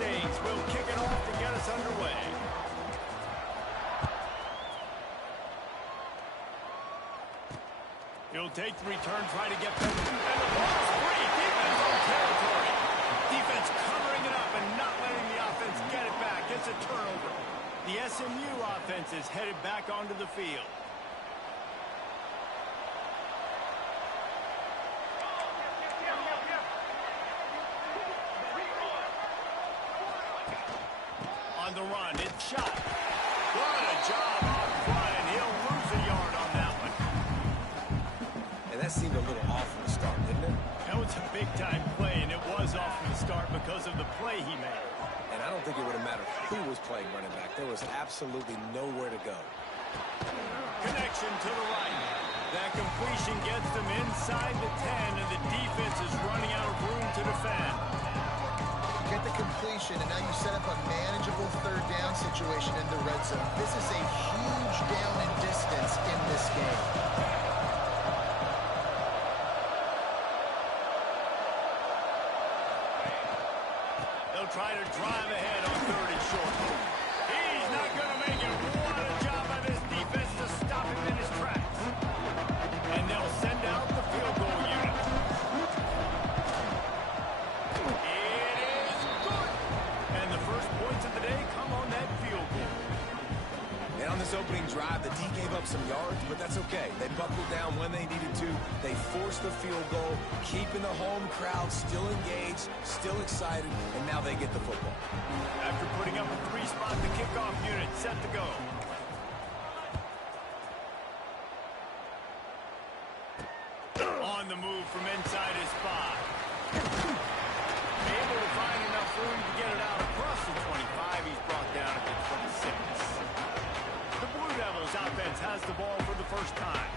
stays. We'll kick it off to get us underway. He'll take the return, try to get back. And the ball's free. Defense on territory. Defense covering it up and not letting the offense get it back. It's a turnover. The SMU offense is headed back onto the field. On the run, it's shot. What a job on front, and he'll lose a yard on that one. And that seemed a little off from the start, didn't it? That was a big-time play, and it was off from the start because of the play he made. And I don't think it would have mattered who was playing running back. There was absolutely nowhere to go. Connection to the right. That completion gets them inside the 10, and the defense is running out of room to defend. Get the completion, and now you set up a manageable third down situation in the red zone. This is a huge down in distance in this game. They'll try to drive ahead on 3rd and short. He's not going to make it. What a job by this defense to stop him in his tracks. And they'll send out the field goal unit. It is good. And the first points of the day come on that field goal. And on this opening drive, the D gave up some yards, but that's okay. They buckled down when they needed to. They forced the field goal, keeping the home crowd still engaged, still excited, and now they get the football. After putting up a 3-spot, the kickoff unit set to go. On the move from inside his spot. Able to find enough room to get it out across the 25. He's brought down at the 26. The Blue Devils offense has the ball for the first time.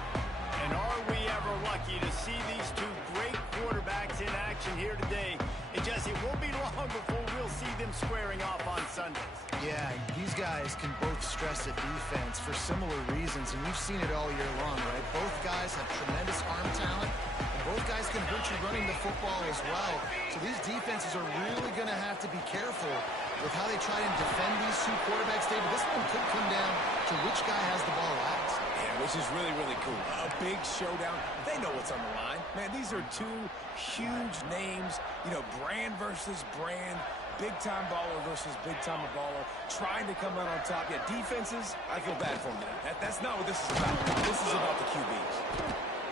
And are we ever lucky to see these two great quarterbacks in action here today? And Jesse, it won't be long before we'll see them squaring off on Sundays. Yeah, these guys can both stress a defense for similar reasons, and we've seen it all year long, right? Both guys have tremendous arm talent, and both guys can hurt you running the football as well. So these defenses are really going to have to be careful with how they try and defend these two quarterbacks, David. This one could come down to which guy has the ball last. Yeah, which is really, really cool. A big showdown. They know what's on the line. Man, these are two huge names. You know, brand versus brand. Big-time baller versus big-time baller. Trying to come out on top. Yeah, defenses, I feel bad for them today. That's not what this is about. This is about the QBs.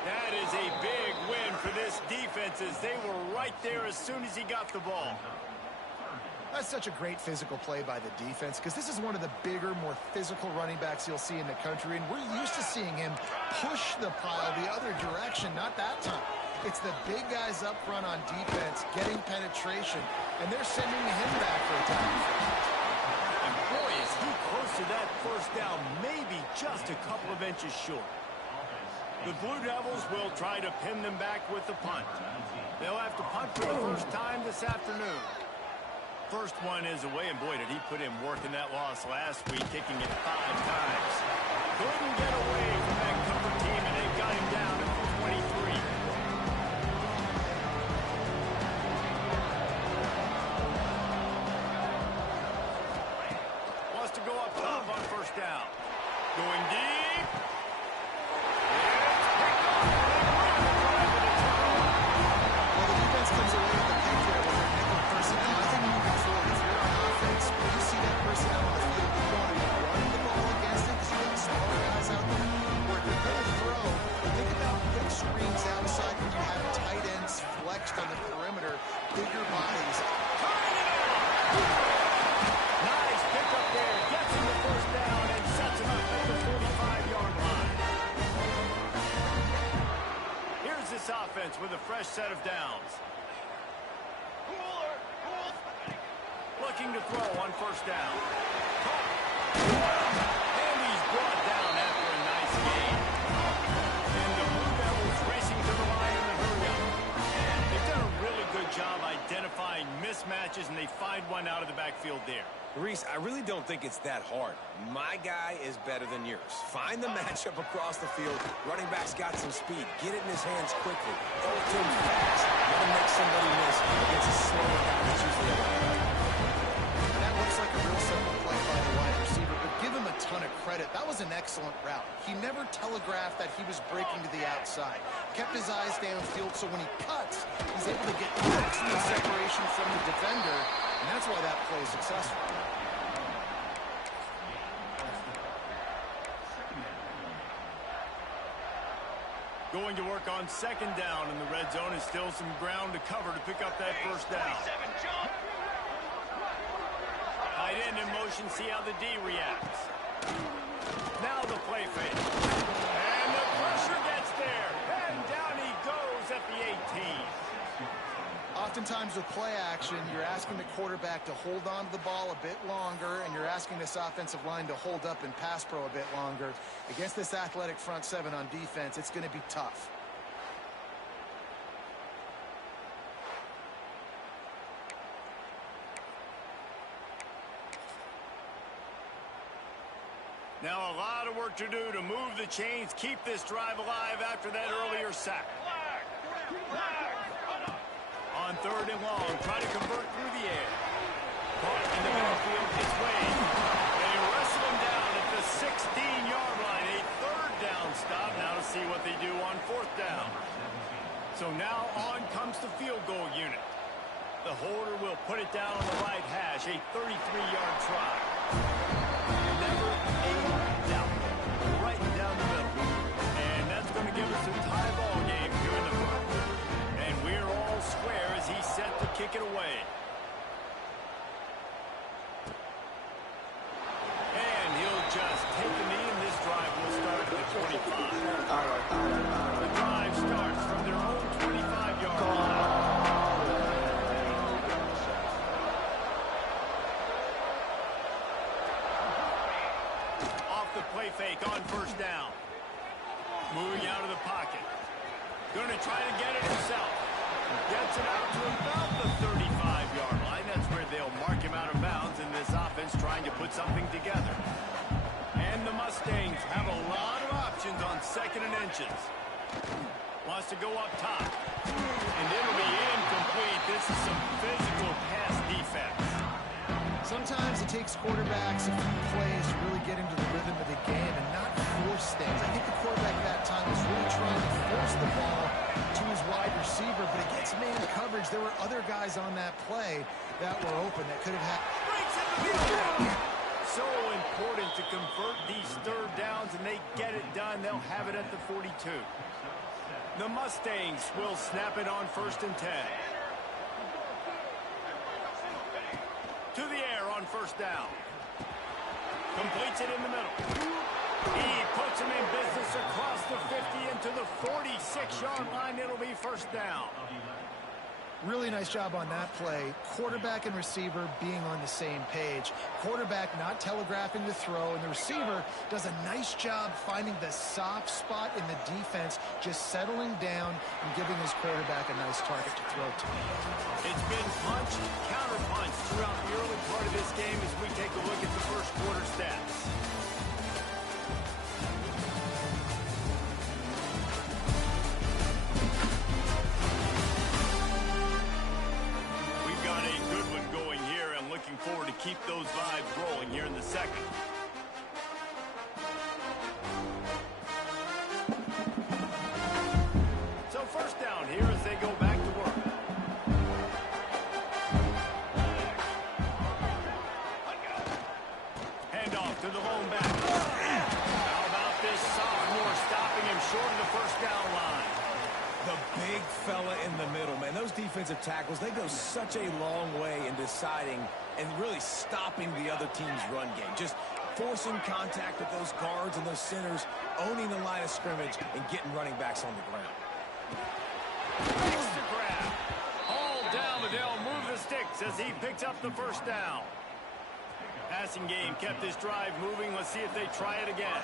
That is a big win for this defense as they were right there as soon as he got the ball. That's such a great physical play by the defense because this is one of the bigger, more physical running backs you'll see in the country, and we're used to seeing him push the pile the other direction, not that time. It's the big guys up front on defense getting penetration, and they're sending him back for a tackle. And boy, is he close to that first down, maybe just a couple of inches short. The Blue Devils will try to pin them back with the punt. They'll have to punt for the first time this afternoon. First one is away, and boy, did he put in work in that loss last week, kicking it 5 times. Couldn't get away from that cover team, and they got him down at the 23. Wants to go up top on first down. Going deep. It's picked off. Well, the defense comes away with the pick there with their nickel personnel. I think moving forward, if you're on offense, when you see that personnel on the field, you want to be running the ball against it because you got smaller guys out there. Or if you're going to throw, think about quick screens outside when you have tight ends flexed on the perimeter, bigger bodies. Nice pickup there. Gets him the first down and sets him up at the 45-yard line. Here's this offense with a fresh set of downs. Looking to throw on first down. And he's brought down after a nice gain. And the Blue Devils racing to the line in the hurry-up. They've done a really good job identifying mismatches, and they find one out of the backfield there. Reese, I really don't think it's that hard. My guy is better than yours. Find the matchup across the field. Running back's got some speed. Get it in his hands quickly. Throw it to him fast. Let him make somebody miss against a slower guy that's usually a running back. like a real simple play by the wide receiver, but give him a ton of credit. That was an excellent route. He never telegraphed that he was breaking to the outside. Kept his eyes downfield, so when he cuts, he's able to get excellent separation from the defender, and that's why that play is successful. Going to work on second down in the red zone. Is still some ground to cover to pick up that first down. Tight end in motion, see how the D reacts. Now the play fake. And the pressure gets there. And down he goes at the 18. Oftentimes with play action, you're asking the quarterback to hold on to the ball a bit longer, and you're asking this offensive line to hold up in pass pro a bit longer. Against this athletic front seven on defense, it's going to be tough. Now a lot of work to do to move the chains, keep this drive alive after that earlier sack. On third and long, try to convert through the air. Caught in the backfield, it's Wade. They wrestle him down at the 16-yard line. A third down stop. Now to see what they do on fourth down. So now on comes the field goal unit. The holder will put it down on the right hash. A 33-yard try. Never a doubt. Right down the middle. And that's going to give us a tie ball game here in the front. And we're all square as he's set to kick it away. And he'll just take the knee, and this drive will start at the 25. The drive starts from their own 25-yard line. Off the play fake on first down. Moving out of the pocket. Going to try to get it himself. Gets it out to about the 35-yard line. That's where they'll mark him out of bounds in this offense trying to put something together. And the Mustangs have a lot of options on second and inches. Wants to go up top. And it'll be incomplete. This is some physical pass defense. Sometimes it takes quarterbacks a few plays to really get into the rhythm of the game and not force things. I think the quarterback that time was really trying to force the ball to his wide receiver, but against man coverage, there were other guys on that play that were open that could have had. So important to convert these third downs, and they get it done. They'll have it at the 42. The Mustangs will snap it on first and 10. To the air on first down. Completes it in the middle. He puts him in business across the 50 into the 46-yard line. It'll be first down. Really nice job on that play. Quarterback and receiver being on the same page. Quarterback not telegraphing the throw, and the receiver does a nice job finding the soft spot in the defense, just settling down and giving his quarterback a nice target to throw to. It's been punch, counter punch throughout the early part of this game as we take a look at the first quarter stats. Forward to keep those vibes rolling here in the second. So first down here as they go back to work. Hand off to the lone back. How about this sophomore stopping him short of the first down line? The big fella in the middle, man. Those defensive tackles, they go such a long way in deciding and really stopping the other team's run game. Just forcing contact with those guards and those centers, owning the line of scrimmage, and getting running backs on the ground. Makes the grab. All down, but they'll move the sticks as he picks up the first down. Passing game kept this drive moving. Let's see if they try it again.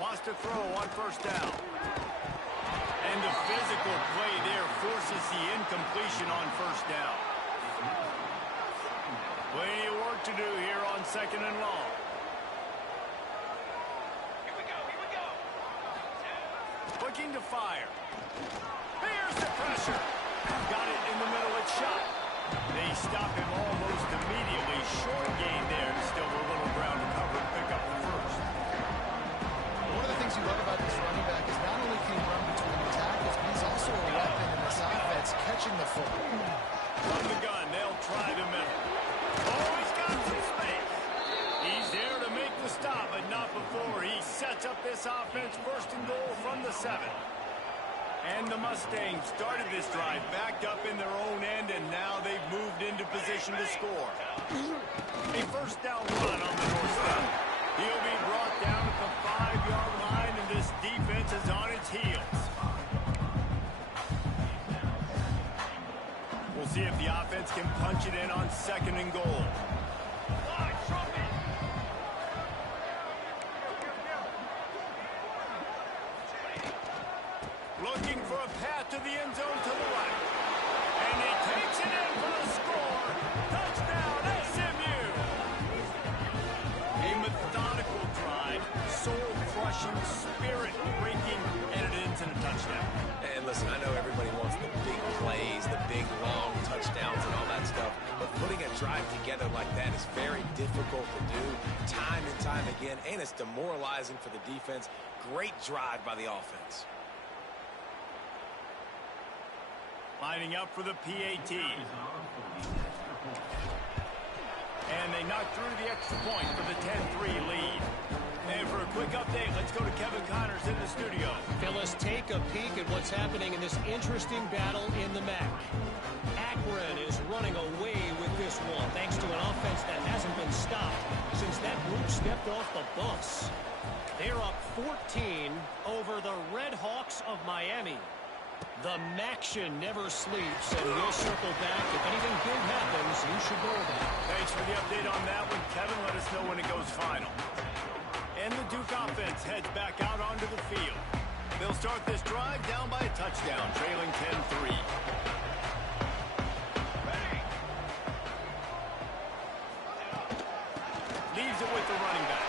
Wants to throw on first down. And the physical play there forces the incompletion on first down. Plenty of work to do here on second and long. Here we go. Looking to fire. Here's the pressure. Got it in the middle. It's shot. They stop him almost immediately. Short gain there. Still a little ground to cover and pick up the first. One of the things you love about this running back is not only can he run between the tackles, but he's also a weapon in this offense, catching the football. From the gun, they'll try the middle. Oh, he's got some space. He's there to make the stop, but not before. He sets up this offense first and goal from the 7. And the Mustangs started this drive backed up in their own end, and now they've moved into position to score. A first down run on the doorstep. He'll be brought down at the 5-yard line, and this defense is on its heels. We'll see if the offense can punch it in on 2nd and goal. Looking for a path to the end zone to the right. And he takes it in for the score. Touchdown, SMU! A methodical drive, soul-crushing, spirit-breaking, and it ends in a touchdown. And listen, I know everybody wants the big plays, the big, long touchdowns and all that stuff, but putting a drive together like that is very difficult to do time and time again, and it's demoralizing for the defense. Great drive by the offense. Lining up for the PAT. And they knock through the extra point for the 10-3 lead. And for a quick update, let's go to Kevin Connors in the studio. Phyllis, take a peek at what's happening in this interesting battle in the MAC. Akron is running away with this one, thanks to an offense that hasn't been stopped since that group stepped off the bus. They're up 14 over the Red Hawks of Miami. The Maction never sleeps, and we'll circle back. If anything big happens, you should know that. Thanks for the update on that one, Kevin. Let us know when it goes final. And the Duke offense heads back out onto the field. They'll start this drive down by a touchdown, trailing 10-3. Leaves it with the running back.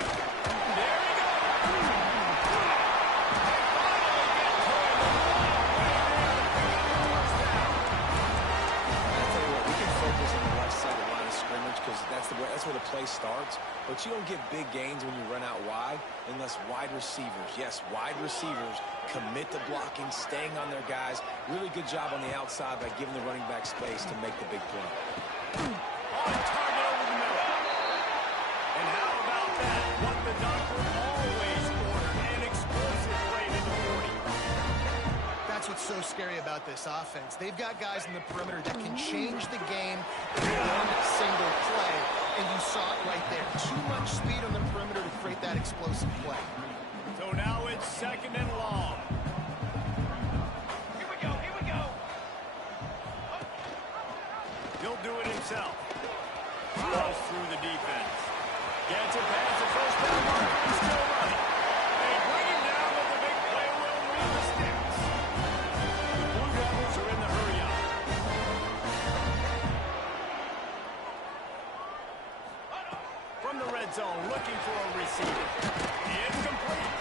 There he goes! Because that's where the play starts. But you don't get big gains when you run out wide unless wide receivers, yes, wide receivers commit to blocking, staying on their guys. Really good job on the outside by giving the running back space to make the big play. On target over the middle. And how about that? What the doctor always ordered, an explosive play to the 40. That's what's so scary about this offense. They've got guys in the perimeter that can change the game in one single play, and you saw it right there. Too much speed on the perimeter to create that explosive play. So now it's 2nd and long. Here we go, here we go. He'll do it himself. Plows through the defense. Gets it past the first down marker and still running. They bring him down, but the big play will move the sticks. The Blue Devils are in the hurry-up. From the red zone, looking for a receiver. Incomplete.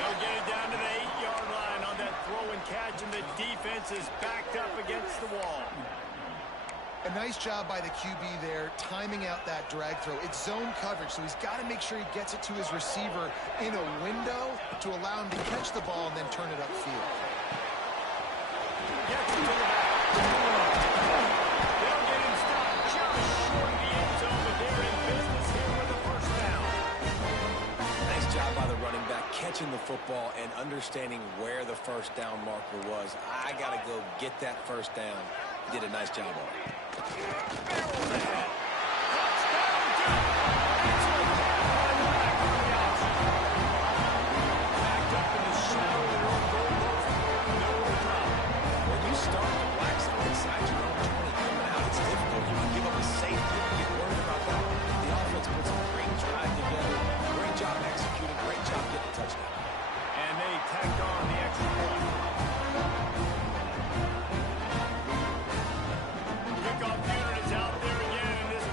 They'll get it down to the 8-yard line on that throw and catch, and the defense is backed up against the wall. A nice job by the QB there, timing out that drag throw. It's zone coverage, so he's got to make sure he gets it to his receiver in a window to allow him to catch the ball and then turn it upfield. Gets it to the back. They'll get him stopped just short of the end zone, but they're in business here with a first down. Nice job by the running back, catching the football and understanding where the first down marker was. I got to go get that first down. He did a nice job on it. Barrels ahead. Touchdown, Duke. Excellent run back on the outside. Backed up in the shadow of their own goal post. No problem. When you start the black side inside your own 20 coming out, it's difficult. You can give up a safety and get worried about that. The offense puts a great drive together. Great job executing. Great job getting a touchdown. And they tacked on the extra point. Kickoff unit is out there again, and this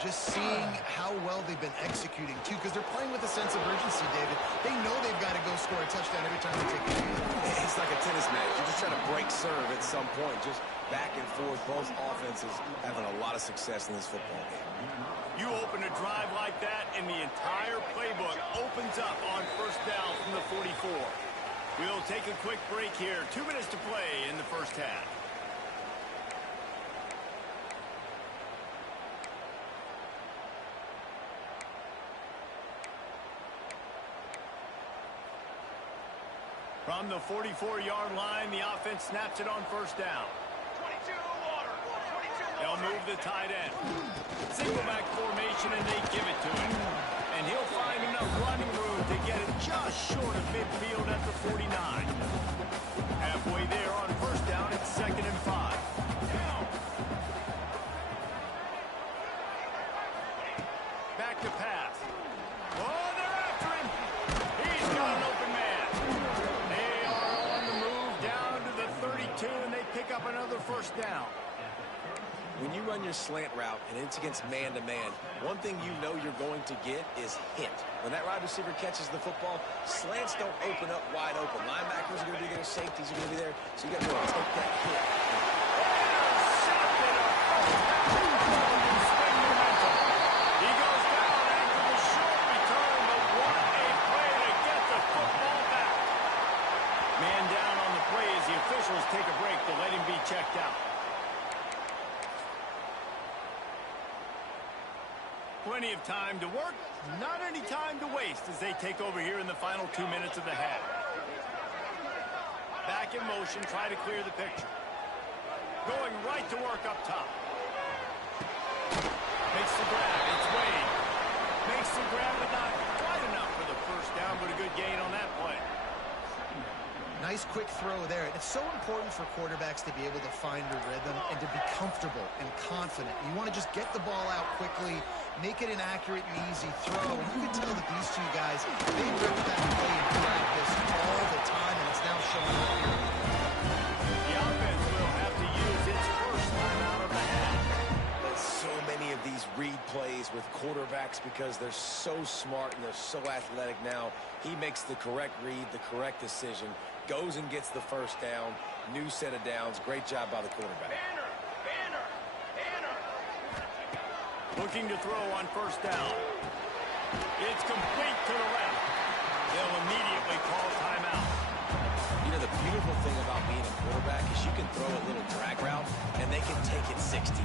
just seeing how well they've been executing, too, because they're playing with a sense of urgency, David. They know they've got to go score a touchdown every time they take a shot. It's like a tennis match. You're just trying to break serve at some point, just back and forth. Both offenses having a lot of success in this football game. You open a drive like that, and the entire playbook opens up on first down from the 44. We'll take a quick break here. 2 minutes to play in the first half. From the 44-yard line, the offense snaps it on first down. 22 water. 22 They'll water. move the tight end. Single back formation, and they give it to him. And he'll find enough running room to get it just short of midfield at the 49. Halfway there on first down, it's 2nd and 5. Back to pass. Oh, they're after him. He's got an open man. They are on the move down to the 32, and they pick up another first down. When you run your slant route and it's against man-to-man, one thing you know you're going to get is hit. When that wide receiver catches the football, slants don't open up wide open. Linebackers are going to be there, safeties are going to be there, so you got to be able to take that hit. He goes down after the short return, but what a play to get the football back. Man down on the play as the officials take a break to let him be checked out. Plenty of time to work, not any time to waste as they take over here in the final 2 minutes of the half. Back in motion, try to clear the picture. Going right to work up top. Makes the grab, it's Wade. Makes the grab, but not quite enough for the first down, but a good gain on that play. Nice quick throw there. It's so important for quarterbacks to be able to find a rhythm and to be comfortable and confident. You want to just get the ball out quickly, make it an accurate and easy throw. And you can tell that these two guys, they rip that play in practice all the time, and it's now showing up here. The offense will have to use its first time out of the half. There's so many of these read plays with quarterbacks because they're so smart and they're so athletic now. He makes the correct read, the correct decision, goes and gets the first down, new set of downs. Great job by the quarterback. Banner. Looking to throw on first down. It's complete to the left. They'll immediately call timeout. You know, the beautiful thing about being a quarterback is you can throw a little drag route, and they can take it 60.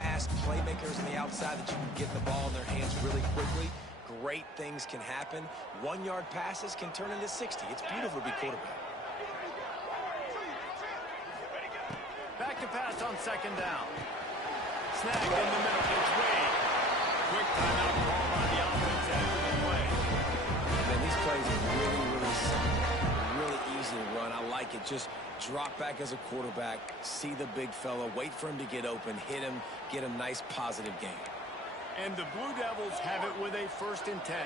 Fast playmakers on the outside that you can get the ball in their hands really quickly. Great things can happen. 1-yard passes can turn into 60. It's beautiful to be quarterback. Back to pass on second down. Snag in the middle. It's Wade. Quick timeout call by the offense after the play. Man, these plays are really, really simple. Really easy to run. I like it. Just drop back as a quarterback, see the big fella, wait for him to get open, hit him, get a nice positive gain. And the Blue Devils have it with a 1st and 10.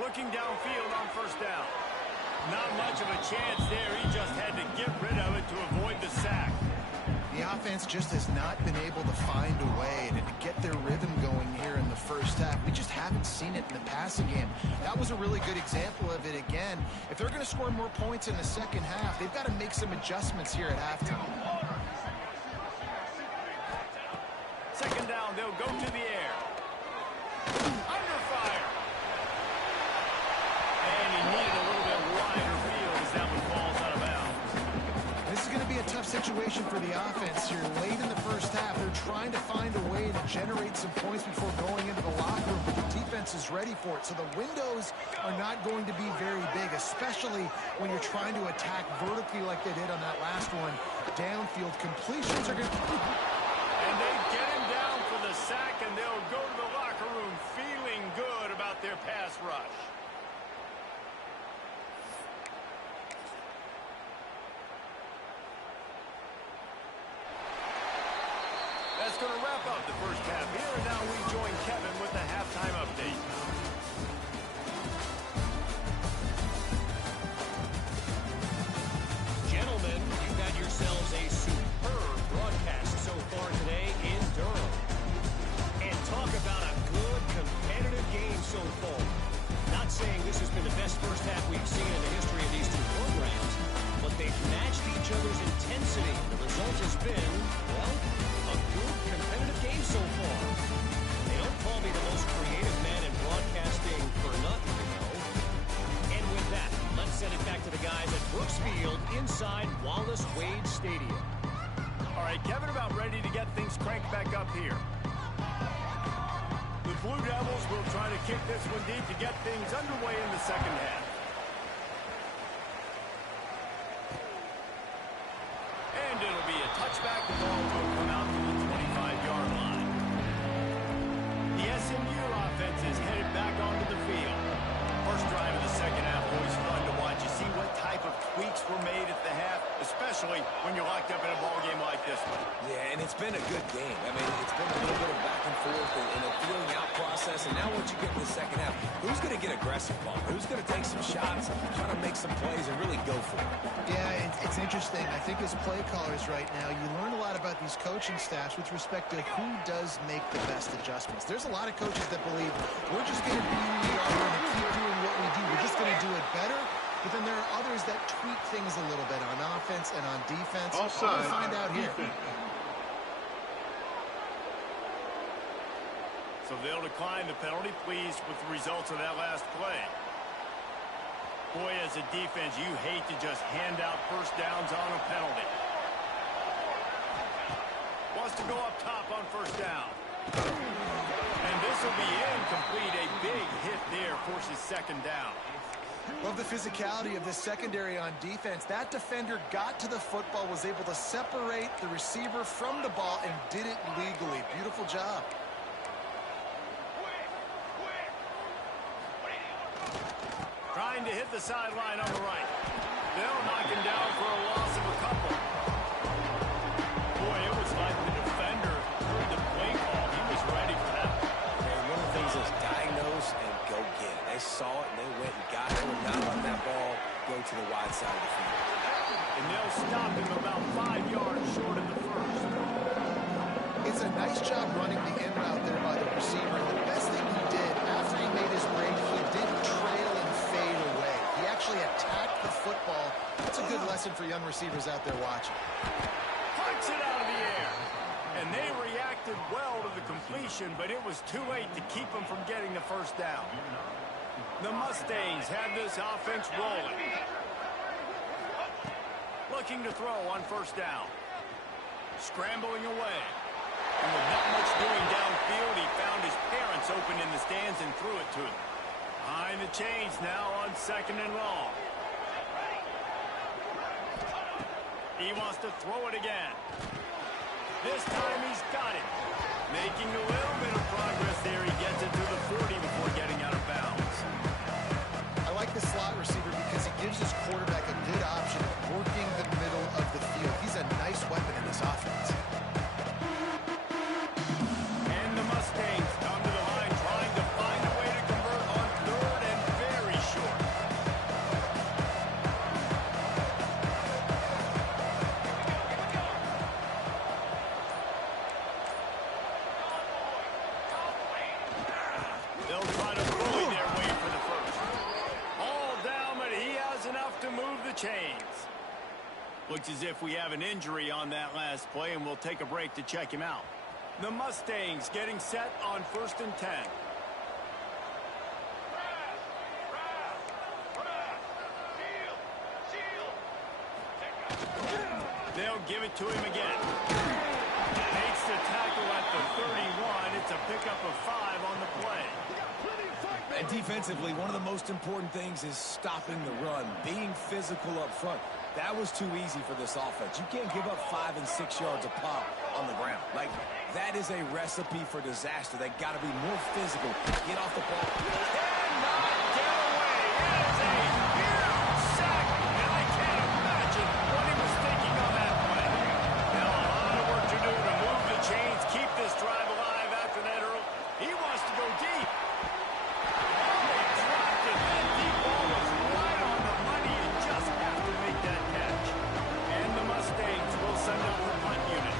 Looking downfield on first down. Not much of a chance there. He just had to get rid of it to avoid the sack. The offense just has not been able to find a way to get their rhythm going here in the first half. We just haven't seen it in the passing game. That was a really good example of it again. If they're going to score more points in the second half, they've got to make some adjustments here at halftime. Second down, they'll go to the air. Under fire. And he needed a little bit wider field as that one falls out of bounds. This is going to be a tough situation for the offense here. Late in the first half, they're trying to find a way to generate some points before going into the locker room, but the defense is ready for it. So the windows are not going to be very big, especially when you're trying to attack vertically like they did on that last one. Downfield completions are going to... And they get him down for the sack, and they'll go to the locker room feeling good about their pass rush. That's going to wrap up the first half here, and now we join Kevin with the halftime update. Gentlemen, you've had yourselves a superb broadcast so far today in Durham. And talk about a good competitive game so far. Not saying this has been the best first half we've seen in the history of these two programs, but they've matched each other's intensity. The result has been, well, a good competitive game so far. They don't call me the most creative man in broadcasting for nothing, you know. And with that, let's send it back to the guys at Brooks Field inside Wallace Wade Stadium. All right, Kevin, about ready to get things cranked back up here. The Blue Devils will try to kick this one deep to get things underway in the second half. And it'll be a touchback. The ball will come out to the 25-yard line. The SMU offense is headed back onto the field. First drive of the second half, always fun to watch. You see what type of tweaks were made at the half, especially when you're locked up in a ball game like this one. Yeah, and it's been a good game. I mean, it's been a little bit of back and forth and a feeling out process. And now once you get in the second half, who's going to get aggressive, Paul? Who's going to take some shots, try to make some plays, and really go for it? Yeah, it's interesting. I think as play callers right now, you learn a lot about these coaching staffs with respect to who does make the best adjustments. There's a lot of coaches that believe we're just going to be who we are, we're going to keep doing what we do. We're just going to do it better. But then there are others that tweak things a little bit on offense and on defense. Offside. We'll find out here. So they'll decline the penalty, pleased with the results of that last play. Boy, as a defense, you hate to just hand out first downs on a penalty. Wants to go up top on first down. And this will be incomplete. A big hit there forces second down. Love the physicality of this secondary on defense. That defender got to the football, was able to separate the receiver from the ball, and did it legally. Beautiful job. Trying to hit the sideline on the right. They'll knock him down for a loss of a couple. Boy, it was like the defender heard the play call. He was ready for that. And one of the things is diagnose and go get it. They saw it and they went and got it, and not let that ball go to the wide side of the field. And they'll stop him about 5 yards short of the first. It's a nice job running the in route there by the receiver. The best thing he did after he made his break, he didn't trail and fade away. He actually attacked the football. That's a good lesson for young receivers out there watching. Punts it out of the air. And they reacted well to the completion, but it was too late to keep them from getting the first down. The Mustangs have this offense rolling. Looking to throw on first down. Scrambling away. And with not much doing downfield, he found his parents open in the stands and threw it to them. Behind the chains now on second and long. He wants to throw it again. This time he's got it. Making a little bit of progress there. He gets it to the 40 before getting out of bounds. I like the slot receiver because he gives his quarterback a good option of working the middle of the field. He's a nice weapon in this offense. And the Mustangs come to the line trying to find a way to convert on third and very short. They'll try to bully their way for the first. All down, but he has enough to move the chains. Looks as if we have an injury on that last play, and we'll take a break to check him out. The Mustangs getting set on 1st and 10. They'll give it to him again. Makes the tackle at the 31. It's a pickup of 5 on the play. And defensively, one of the most important things is stopping the run, being physical up front. That was too easy for this offense. You can't give up 5 and 6 yards a pop on the ground. Like, that is a recipe for disaster. They got to be more physical. Get off the ball. And not get away. It is a huge sack. And I can't imagine what he was thinking on that play. Now a lot of work to do to move the chains, keep this drive alive after that early. He wants to go deep. They dropped it. That deep ball was right on the money. You just have to make that catch. And the Mustangs will send out the punt unit.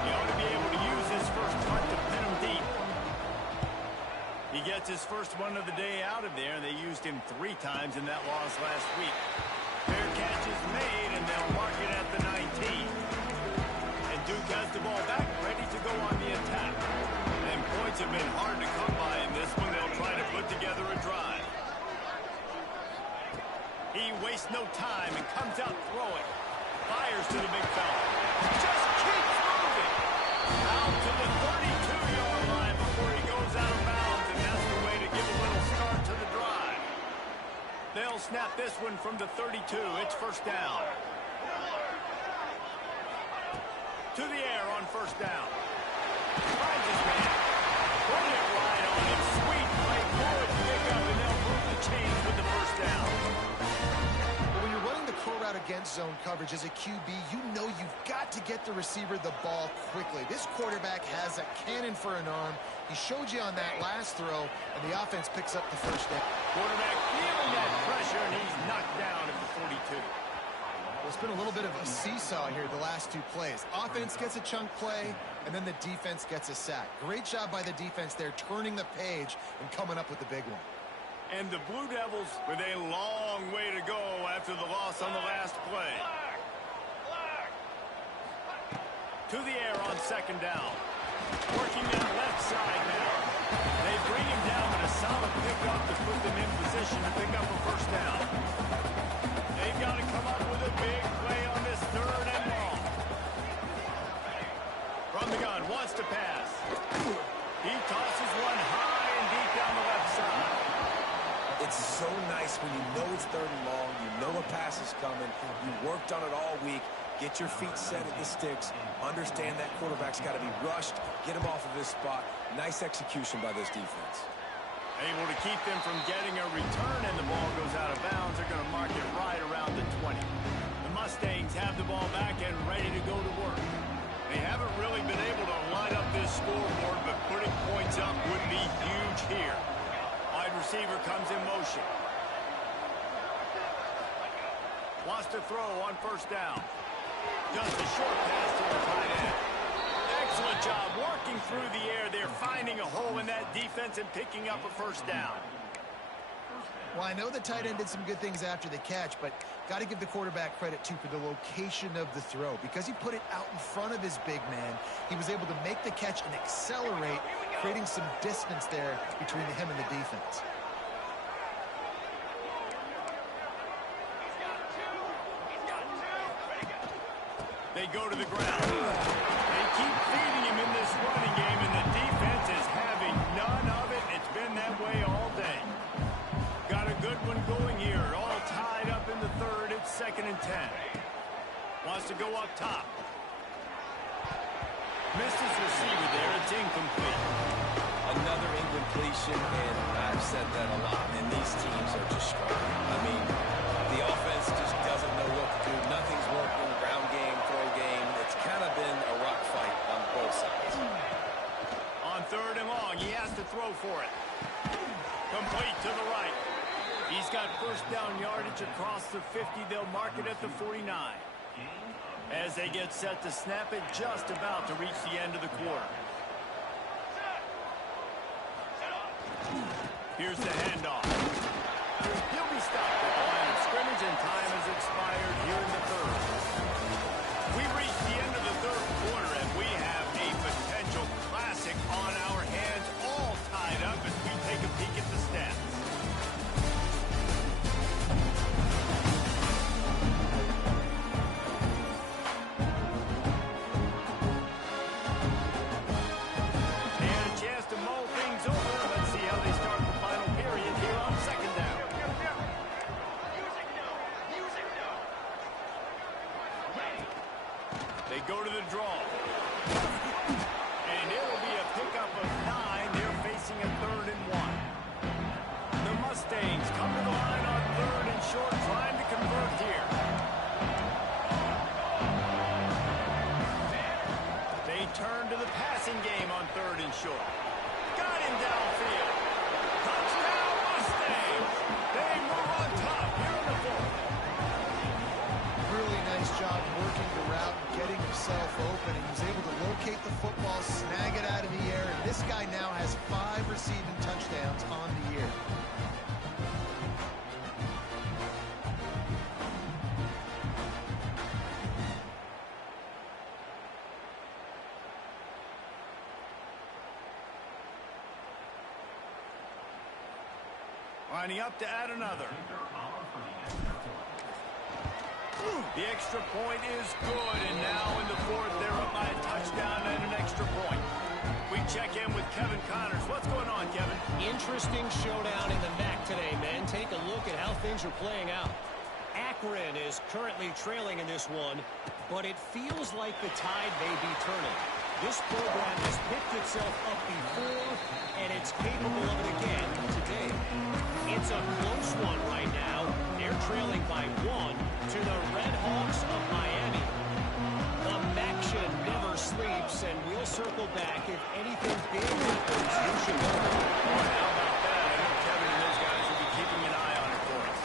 He ought to be able to use his first punt to pin him deep. He gets his first one of the day out of there. They used him 3 times in that loss last week. Fair catch is made, and they'll mark it at the 19. And Duke has the ball back, ready to go on the attack. And points have been hard to come by in this one. They'll try to put together a drive. He wastes no time and comes out throwing. Fires to the big fella. Just keeps moving. Out to the 32-yard line before he goes out of bounds, and that's the way to give a little start to the drive. They'll snap this one from the 32. It's 1st down. To the air on 1st down. Finds his man. Put it right on him. Sweet play. Good pickup, and they'll move the chains with the 1st down. When you're running the curl route against zone coverage as a QB, you know you've got to get the receiver the ball quickly. This quarterback has a cannon for an arm. He showed you on that last throw, and the offense picks up the 1st down. Quarterback feeling that pressure, and he's knocked down at the 42. Well, it's been a little bit of a seesaw here the last 2 plays. Offense gets a chunk play, and then the defense gets a sack. Great job by the defense there, turning the page and coming up with the big one. And the Blue Devils with a long way to go after the loss on the last play. To the air on 2nd down. Working on the left side now. They bring him down with a solid pickup to put them in position to pick up a 1st down. They've got to come up with a big play on this 3rd and long. From the gun, wants to pass. He tosses one high and deep down the left side. It's so nice when you know it's 3rd and long, you know a pass is coming, you worked on it all week, get your feet set at the sticks, understand that quarterback's got to be rushed, get him off of his spot. Nice execution by this defense. Able to keep them from getting a return, and the ball goes out of bounds. They're going to mark it right around the 20. The Mustangs have the ball back and ready to go to work. They haven't really been able to light up this scoreboard, but putting points up would be huge here. Wide receiver comes in motion. Wants to throw on 1st down. Just a short pass to the tight end. Excellent job working through the air. They're finding a hole in that defense and picking up a 1st down. Well, I know the tight end did some good things after the catch, but got to give the quarterback credit, too, for the location of the throw. Because he put it out in front of his big man, he was able to make the catch and accelerate, creating some distance there between him and the defense. They go to the ground. They keep feeding him in this running game, and the defense is having none of it. It's been that way all day. Got a good one going here. All tied up in the 3rd. It's 2nd and 10. Wants to go up top. Misses receiver there. It's incomplete. Another incompletion, and I've said that a lot, and these teams are just struggling. I mean, the offense just doesn't know what to do. Nothing's working. Ground game, throw game. It's kind of been a rock fight on both sides. On 3rd and long, he has to throw for it. Complete to the right. He's got 1st down yardage across the 50. They'll mark it at the 49. As they get set to snap it, just about to reach the end of the quarter. Here's the handoff. He'll be stopped at the line of scrimmage, and time has expired here in the 3rd. We reached the end of the 3rd quarter, and we have a potential go to the draw. And it'll be a pickup of 9. They're facing a 3rd and 1. The Mustangs come to the line on 3rd and short, trying to convert here. They turn to the passing game on 3rd and short. Got him downfield. Touchdown Mustangs. They move on top here in the 4th. Really nice job working the route and getting himself open. He was able to locate the football, snag it out of the air, and this guy now has 5 receiving touchdowns on the year. Lining up to add another. The extra point is good, and now in the 4th, they're up by a touchdown and an extra point. We check in with Kevin Connors. What's going on, Kevin? Interesting showdown in the MAC today, men. Take a look at how things are playing out. Akron is currently trailing in this one, but it feels like the tide may be turning. This program has picked itself up before, and it's capable of it again today. It's a close one right now. They're trailing by 1 to the Red Hawks of Miami. The MAC never sleeps, and we'll circle back if anything big happens. You should know. Boy, how about that? I know Kevin and those guys will be keeping an eye on it for us.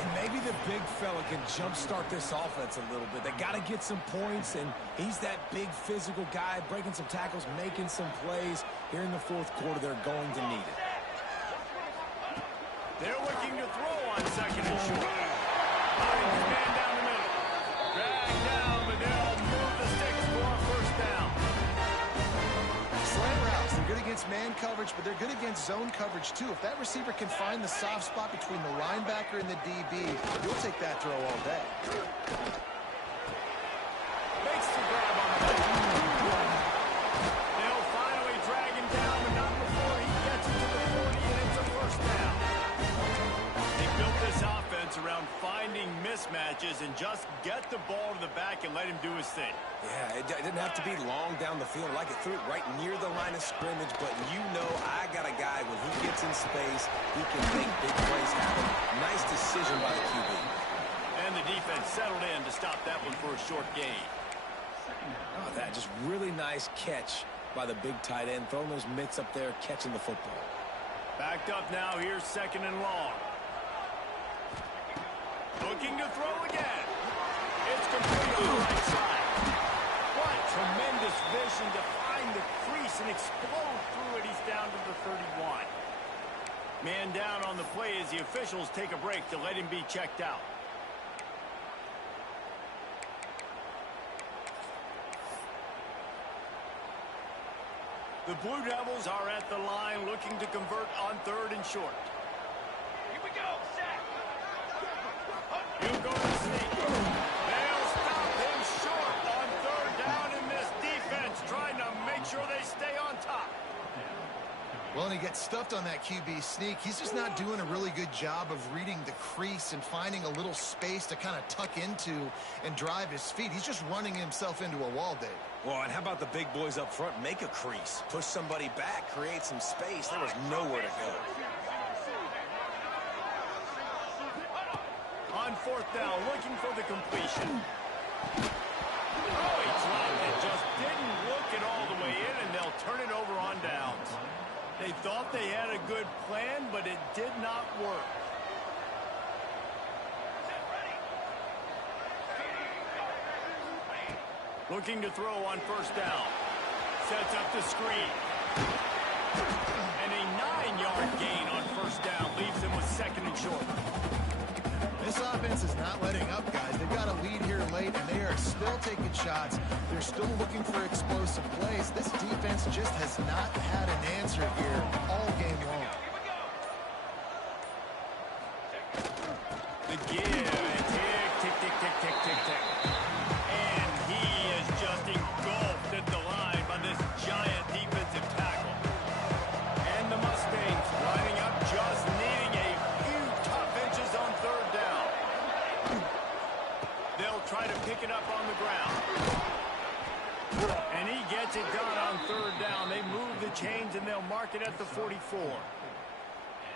And maybe the big fella can jumpstart this offense a little bit. They got to get some points, and he's that big physical guy, breaking some tackles, making some plays. Here in the 4th quarter, they're going to need it. They're looking to throw on 2nd and short. Hiding his man down the middle. Drag down, but they'll move the sticks for a 1st down. Slant routes, they're good against man coverage, but they're good against zone coverage too. If that receiver can find the soft spot between the linebacker and the DB, you'll take that throw all day. Makes the grab on the leg. They'll finally drag him down, but not before he gets it to the 40, and it's a 1st down. They built this offense around finding mismatches and just get the ball to the back and let him do his thing. Yeah, it didn't have to be long down the field. Like it threw it right near the line of scrimmage, but you know I got a guy, when he gets in space, he can make big plays happen. Nice decision by the QB. And the defense settled in to stop that one for a short gain. Oh, that just really nice catch by the big tight end, throwing those mitts up there, catching the football. Backed up now, here's 2nd and long. Looking to throw again. It's complete on the right side. What tremendous vision to find the crease and explode through it. He's down to the 31. Man down on the play as the officials take a break to let him be checked out. The Blue Devils are at the line looking to convert on 3rd and short. Here we go, sack. He'll go to sneak. They'll stop him short on 3rd down, and this defense trying to make sure they stay on top. Well, and he gets stuffed on that QB sneak. He's just not doing a really good job of reading the crease and finding a little space to kind of tuck into and drive his feet. He's just running himself into a wall, Dave. Well, and how about the big boys up front? Make a crease, push somebody back, create some space. There was nowhere to go. On 4th down, looking for the completion. Oh, he dropped it. Just didn't look it all the way in, and they'll turn it over on downs. They thought they had a good plan, but it did not work. Looking to throw on 1st down. Sets up the screen. And a 9-yard gain on 1st down leaves them with 2nd and short. This offense is not letting up, guys. They've got a lead here late, and they are still taking shots. They're still looking for explosive plays. This defense just has not had an answer here all game long. The give, and tick, tick, tick, tick, tick, tick, tick. And he is just engulfed at the line by this giant defensive tackle. And the Mustangs lining up, just needing a few tough inches on 3rd down. They'll try to pick it up on the ground. And he gets it done on third down. They move the chains, and they'll mark it at the 44.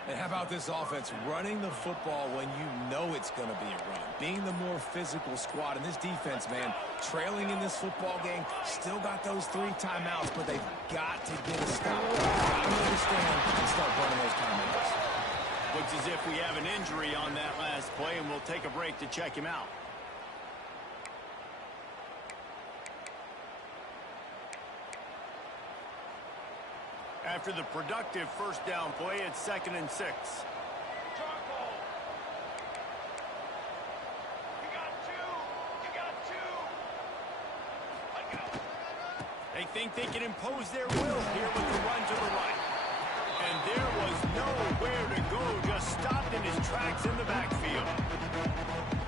And how about this offense running the football when you know it's going to be a run? Being the more physical squad. And this defense, man, trailing in this football game, still got those 3 timeouts, but they've got to get a stop. They've got to understand and start burning those timeouts. Looks as if we have an injury on that last play, and we'll take a break to check him out. After the productive first down play, it's 2nd and 6. They think they can impose their will here with the run to the right. And there was nowhere to go, just stopped in his tracks in the backfield.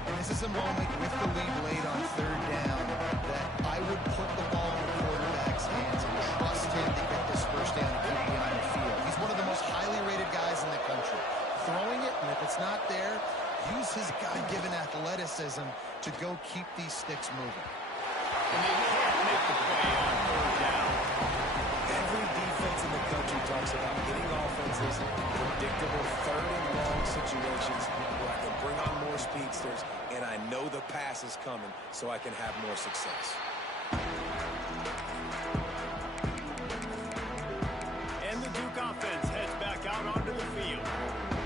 And this is a moment with the lead late on third down that I would put the ball in the quarterback's hands and trust him to get this first down and keep behind the field. He's one of the most highly rated guys in the country. Throwing it, and if it's not there, use his God-given athleticism to go keep these sticks moving. And they can't make the play on third down. Every defense in the country talks about getting offenses in predictable third and long situations where I can bring on more speedsters and I know the pass is coming so I can have more success. And the Duke offense heads back out onto the field.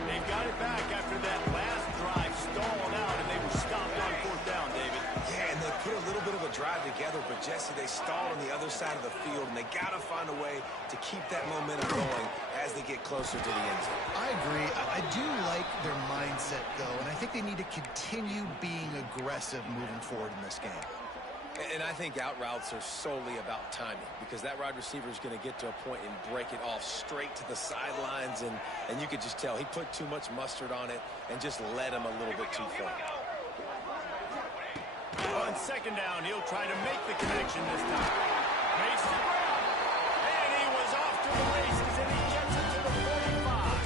They've got it back after that last drive stalled out, and they were stopped on fourth down, David. Yeah, and they put a little bit of a drive together, but Jesse, they stalled on the other side of the field, and they got to find a way to keep that momentum going as they get closer to the end zone. I agree. I do like their mindset, though, and I think they need to continue being aggressive moving forward in this game. And I think out routes are solely about timing because that wide receiver is going to get to a point and break it off straight to the sidelines, and you could just tell he put too much mustard on it and just led him a little bit too far. On second down, he'll try to make the connection this time. Makes the grab, and he was off to the races, and he gets it to the 45.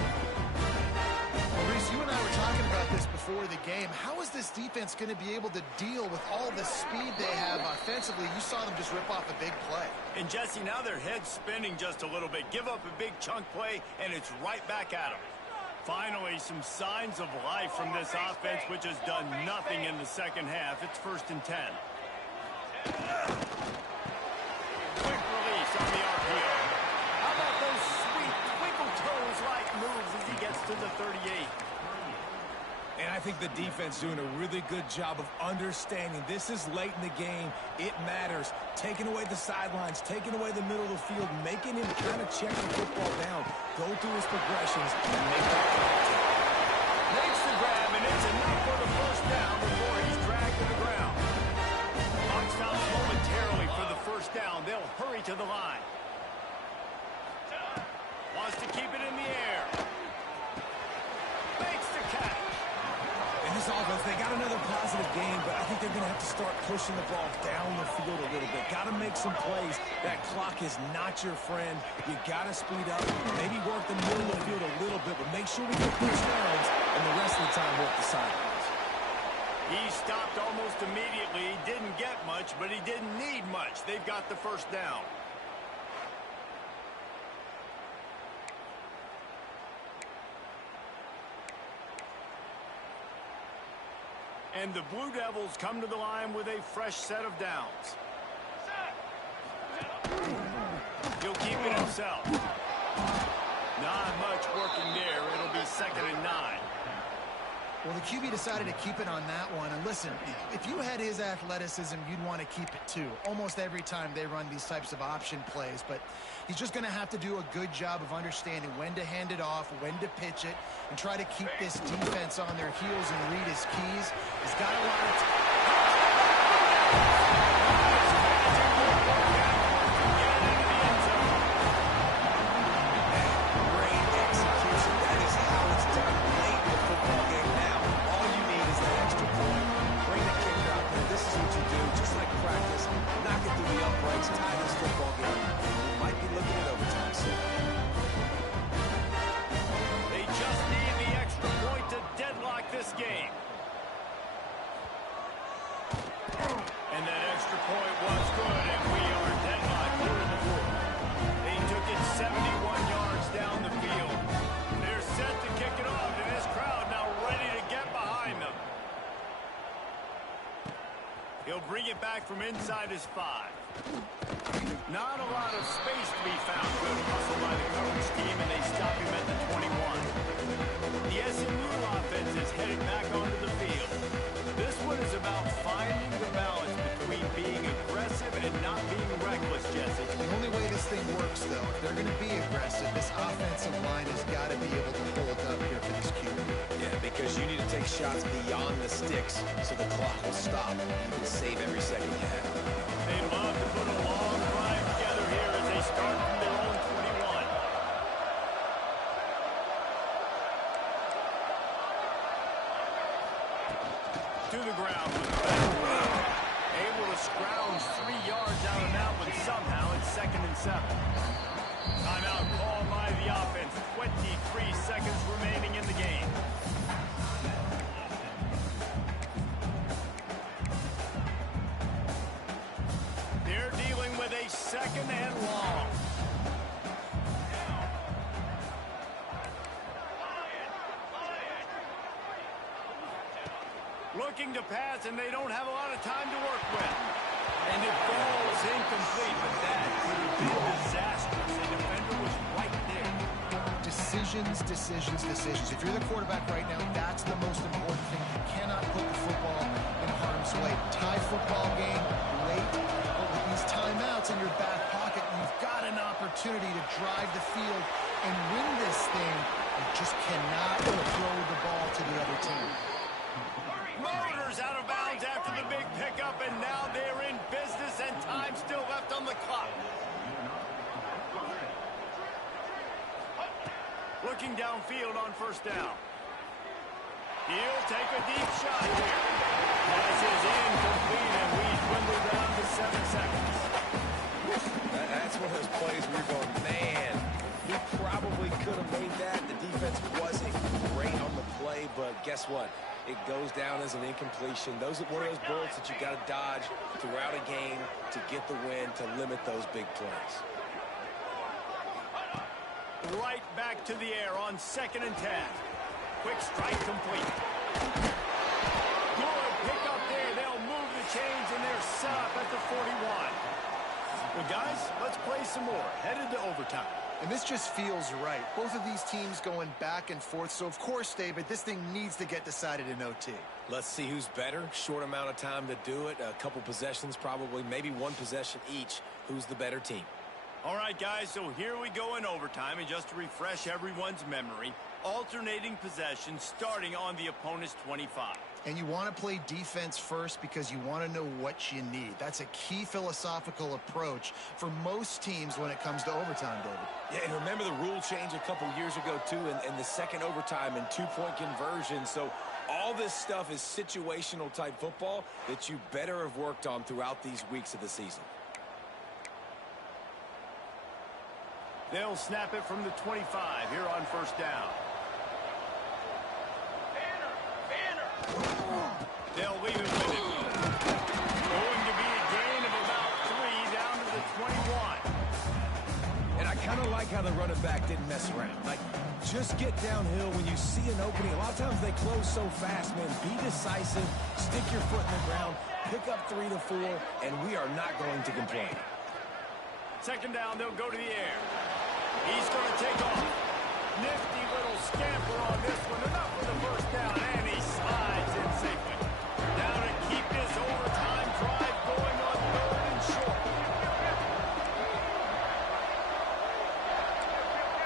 Reese, you and I were talking about this before the game. How is this defense going to be able to deal with all the speed they have offensively? You saw them just rip off a big play. And Jesse, now their head's spinning just a little bit. Give up a big chunk play, and it's right back at them. Finally, some signs of life from this offense, which has done nothing in the second half. It's 1st and 10. Quick release on the RPO. How about those sweet twinkle toes-like moves as he gets to the 38? And I think the defense doing a really good job of understanding this is late in the game. It matters. Taking away the sidelines, taking away the middle of the field, making him kind of check the football down, go through his progressions, and make that contact. Makes the grab, and it's enough for the first down before he's dragged to the ground. Clock stops momentarily for the first down. They'll hurry to the line. Wants to keep it in the air. Makes the catch. In this offense, they got another positive game, but I think they're going to have to start pushing the ball down the field a little bit. Got to make some plays. That clock is not your friend. You got to speed up, maybe work the middle of the field a little bit, but make sure we get push downs, and the rest of the time work the sidelines. He stopped almost immediately. He didn't get much, but he didn't need much. They've got the first down. And the Blue Devils come to the line with a fresh set of downs. He'll keep it himself. Not much working there. It'll be 2nd and 9. Well, the QB decided to keep it on that one. And listen, if you had his athleticism, you'd want to keep it too. Almost every time they run these types of option plays. But he's just going to have to do a good job of understanding when to hand it off, when to pitch it, and try to keep this defense on their heels and read his keys. He's got a lot of And that from inside his 5. Not a lot of space to be found. Good hustle by the coverage team, and they stop him at the 21. The SMU offense is headed back onto the field. This one is about finding the balance between being aggressive and not being reckless, Jesse. The only way this thing works, though, if they're going to be aggressive, this offensive line has got to be able to hold up here for this QB. Yeah, because you need to take shots beyond the sticks so the clock will stop. You can save every second you have. They love to put a long drive together here as they start from their own 21. To the ground with the back. Able to scrounge 3 yards out of that one somehow in 2nd and 7. Timeout called by the offense. 23 seconds remaining in the game. They're dealing with a 2nd and long. Looking to pass, and they don't have a lot of time to work with. And it falls incomplete, but that could have been disastrous. The defender was right there. Decisions, decisions, decisions. If you're the quarterback right now, that's the most important thing. You cannot put the football in harm's way. Tie football game, late, but with these timeouts in your back pocket, you've got an opportunity to drive the field and win this thing. You just cannot throw the ball to the other team. Motors out of bounds after the big pickup, and now they're in business, and time still left on the clock. Looking downfield on 1st down. He'll take a deep shot here. Pass is incomplete, and we dwindle down to 7 seconds. That's one of those plays where you're going, man, he probably could have made that. The defense wasn't great on the play, but guess what? It goes down as an incompletion. Those are one of those bullets that you got to dodge throughout a game to get the win, to limit those big plays. Right back to the air on 2nd and 10. Quick strike complete. Good pick up there. They'll move the chains, and they're set up at the 41. Well, guys, let's play some more. Headed to overtime. And this just feels right. Both of these teams going back and forth. So, of course, David, this thing needs to get decided in OT. Let's see who's better. Short amount of time to do it. A couple possessions probably, maybe one possession each. Who's the better team? All right, guys, so here we go in overtime. And just to refresh everyone's memory, alternating possessions starting on the opponent's 25. And you want to play defense first because you want to know what you need. That's a key philosophical approach for most teams when it comes to overtime, David. Yeah, and remember the rule change a couple years ago, too, in the second overtime and two-point conversion. So all this stuff is situational type football that you better have worked on throughout these weeks of the season. They'll snap it from the 25 here on 1st down. They'll leave it with it. Going to be a gain of about 3 down to the 21. And I kind of like how the running back didn't mess around. Like, just get downhill when you see an opening. A lot of times they close so fast, man. Be decisive, stick your foot in the ground, pick up 3 to 4, and we are not going to complain. 2nd down, they'll go to the air. He's going to take off. Nifty little scamper on this one. Enough for the 1st down, and he slides in safely. Now to keep this overtime drive going on 3rd and short.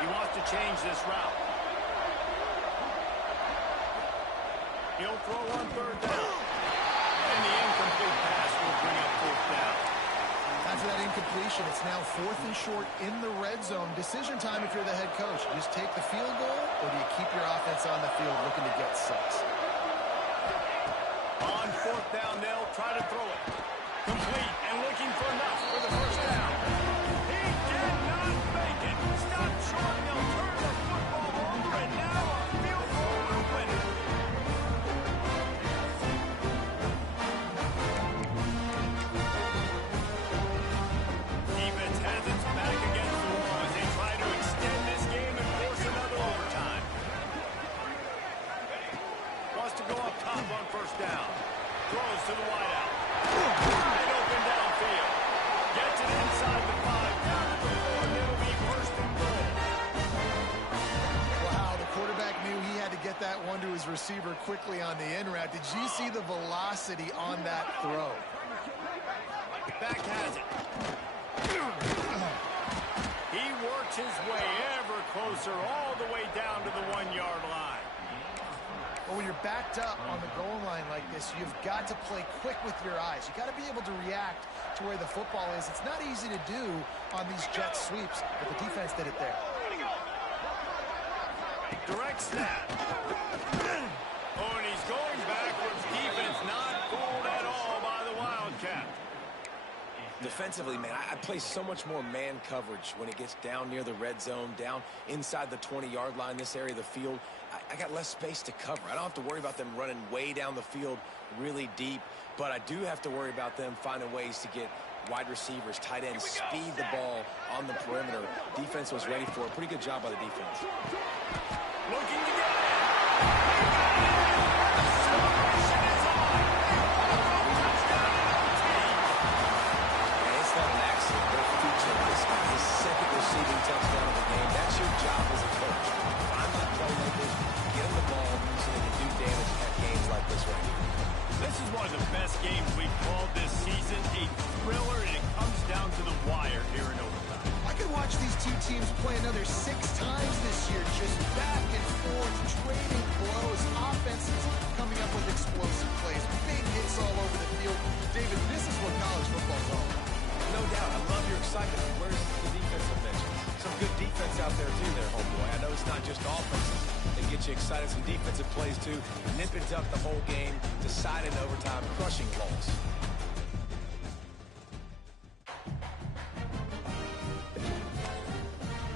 He wants to change this route. He'll throw on 3rd down. And the incomplete pass will bring up 4th down. After that incompletion, it's now 4th and short in the red zone. Decision time if you're the head coach. Just take the field goal, or do you keep your offense on the field looking to get 6? On 4th down, they'll try to throw it. Complete and looking for enough for the 1st down. He did not make it. Stop short. They'll turn the football over, and now a field goal will win it. Defense has its back against the wall as they try to extend this game and force another overtime. Wants to go up top on 1st down. Throws to the wideout. receiver quickly on the in route. Did you see the velocity on that throw? Back has it. He works his way ever closer all the way down to the 1-yard line. Well, when you're backed up on the goal line like this, you've got to play quick with your eyes. You got to be able to react to where the football is. It's not easy to do on these jet sweeps, but the defense did it there. Direct snap. Oh, and he's going backwards. Defense not fooled at all by the Wildcat. Defensively, man, I play so much more man coverage when it gets down near the red zone, down inside the 20-yard line, this area of the field. I got less space to cover. I don't have to worry about them running way down the field really deep, but I do have to worry about them finding ways to get wide receivers, tight ends, speed the ball on the perimeter. Defense was ready for a pretty good job by the defense. Looking to get it. The celebration is on. Touchdown team. And it's not an accident. They're featuring this guy, his second receiving touchdown of the game. That's your job as a coach. Find my playmakers, get them the ball so they can do damage at games like this right here. This is one of the best games we've called this season. A thriller, and it comes down to the wire here in overtime. I could watch these two teams play another 6 times this year, just back and forth, trading blows, offenses coming up with explosive plays, big hits all over the field. David, this is what college football's all about. No doubt. I love your excitement. Where's the defensive mention? Some good defense out there, too, there, homeboy. I know it's not just offenses that get you excited. Some defensive plays, too. Nip and tuck the whole game, decide in overtime, crushing loss.